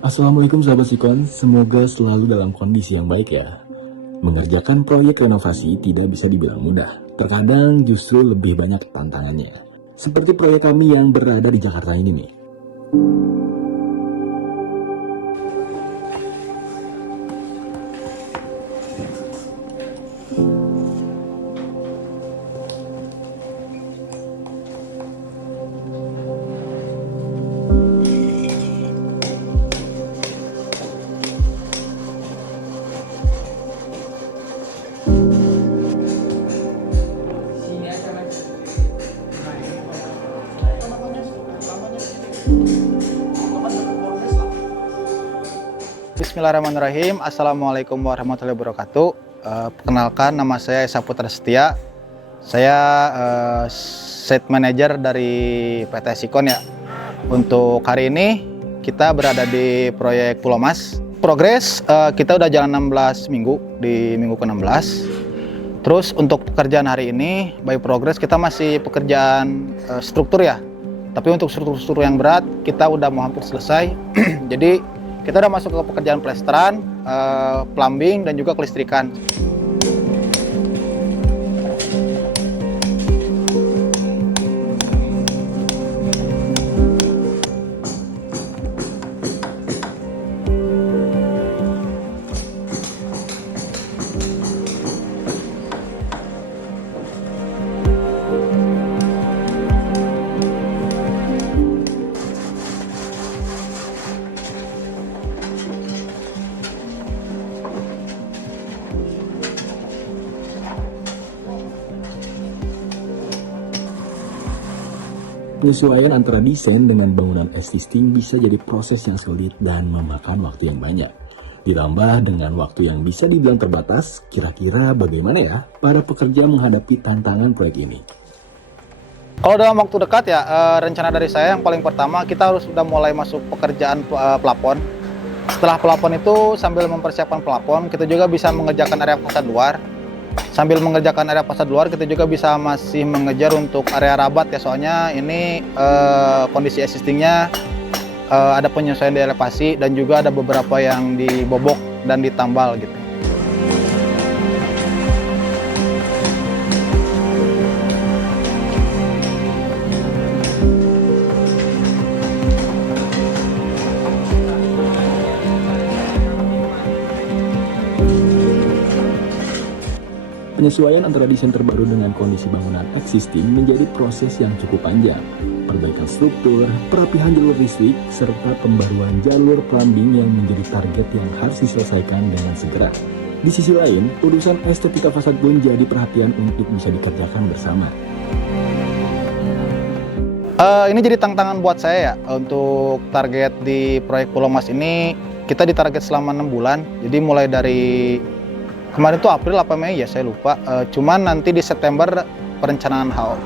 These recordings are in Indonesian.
Assalamualaikum sahabat Sikon, semoga selalu dalam kondisi yang baik ya. Mengerjakan proyek renovasi tidak bisa dibilang mudah, terkadang justru lebih banyak tantangannya. Seperti proyek kami yang berada di Jakarta ini nih. Bismillahirrahmanirrahim. Assalamualaikum warahmatullahi wabarakatuh. Perkenalkan, nama saya Esa Putra Setia. Saya site manager dari PT Sikon ya. Untuk hari ini kita berada di proyek Pulau Mas. Progres kita udah jalan 16 minggu, di minggu ke-16. Terus untuk pekerjaan hari ini, by progress kita masih pekerjaan struktur ya. Tapi untuk struktur yang berat kita udah mau hampir selesai. Jadi kita udah masuk ke pekerjaan plesteran, plumbing, dan juga kelistrikan. Penyesuaian antara desain dengan bangunan existing bisa jadi proses yang sulit dan memakan waktu yang banyak. Ditambah dengan waktu yang bisa dibilang terbatas, kira-kira bagaimana ya para pekerja menghadapi tantangan proyek ini? Kalau dalam waktu dekat ya, rencana dari saya yang paling pertama kita harus sudah mulai masuk pekerjaan pelapon. Setelah pelapon itu sambil mempersiapkan pelapon, kita juga bisa mengerjakan area fasad luar. Sambil mengerjakan area fasad luar, kita juga bisa masih mengejar untuk area rabat ya, soalnya ini kondisi existingnya ada penyesuaian di elevasi dan juga ada beberapa yang dibobok dan ditambal gitu. Penyesuaian antara desain terbaru dengan kondisi bangunan existing menjadi proses yang cukup panjang. Perbaikan struktur, perapihan jalur listrik, serta pembaruan jalur plumbing yang menjadi target yang harus diselesaikan dengan segera. Di sisi lain, urusan estetika fasad pun jadi perhatian untuk bisa dikerjakan bersama. Ini jadi tantangan buat saya ya, untuk target di proyek Pulau Mas ini kita ditarget selama 6 bulan. Jadi mulai dari kemarin tuh April apa Mei ya, saya lupa. Cuman nanti di September perencanaan HO.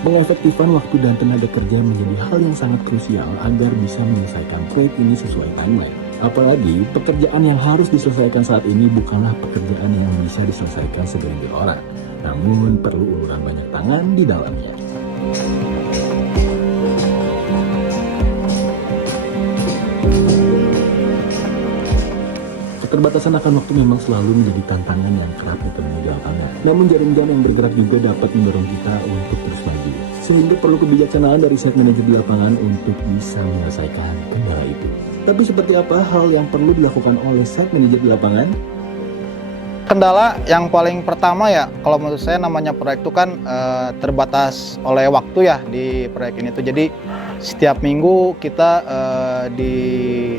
Mengefektifkan waktu dan tenaga kerja menjadi hal yang sangat krusial agar bisa menyelesaikan proyek ini sesuai timeline. Apalagi pekerjaan yang harus diselesaikan saat ini bukanlah pekerjaan yang bisa diselesaikan segelintir orang, namun perlu uluran banyak tangan di dalamnya. Keterbatasan akan waktu memang selalu menjadi tantangan yang kerap ditemui di lapangan. Namun jarum jam yang bergerak juga dapat mendorong kita untuk terus maju. Sehingga perlu kebijaksanaan dari site manager di lapangan untuk bisa menyelesaikan kendala itu. Tapi seperti apa hal yang perlu dilakukan oleh site manager di lapangan? Kendala yang paling pertama ya, kalau menurut saya namanya proyek itu kan terbatas oleh waktu ya di proyek ini tuh. Jadi setiap minggu kita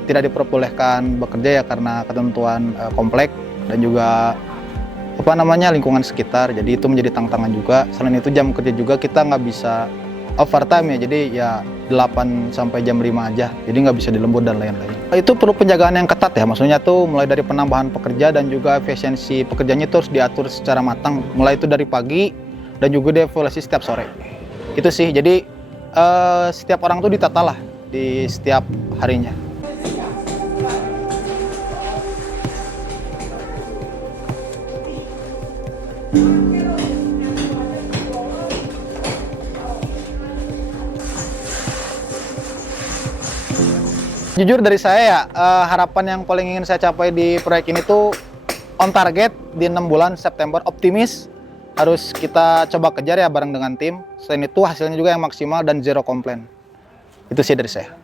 tidak diperbolehkan bekerja ya karena ketentuan komplek dan juga lingkungan sekitar. Jadi itu menjadi tantangan juga. Selain itu jam kerja juga kita nggak bisa overtime ya. Jadi ya 8 sampai jam 5 aja. Jadi nggak bisa dilembur dan lain-lain. Itu perlu penjagaan yang ketat ya. Maksudnya tuh mulai dari penambahan pekerja dan juga efisiensi pekerjaannya itu harus diatur secara matang. Mulai itu dari pagi dan juga dievaluasi setiap sore. Itu sih. Jadi setiap orang tuh ditata lah di setiap harinya. Jujur dari saya ya, harapan yang paling ingin saya capai di proyek ini tuh on target di 6 bulan September, optimis. Harus kita coba kejar ya bareng dengan tim. Selain itu hasilnya juga yang maksimal dan zero komplain. Itu sih dari saya.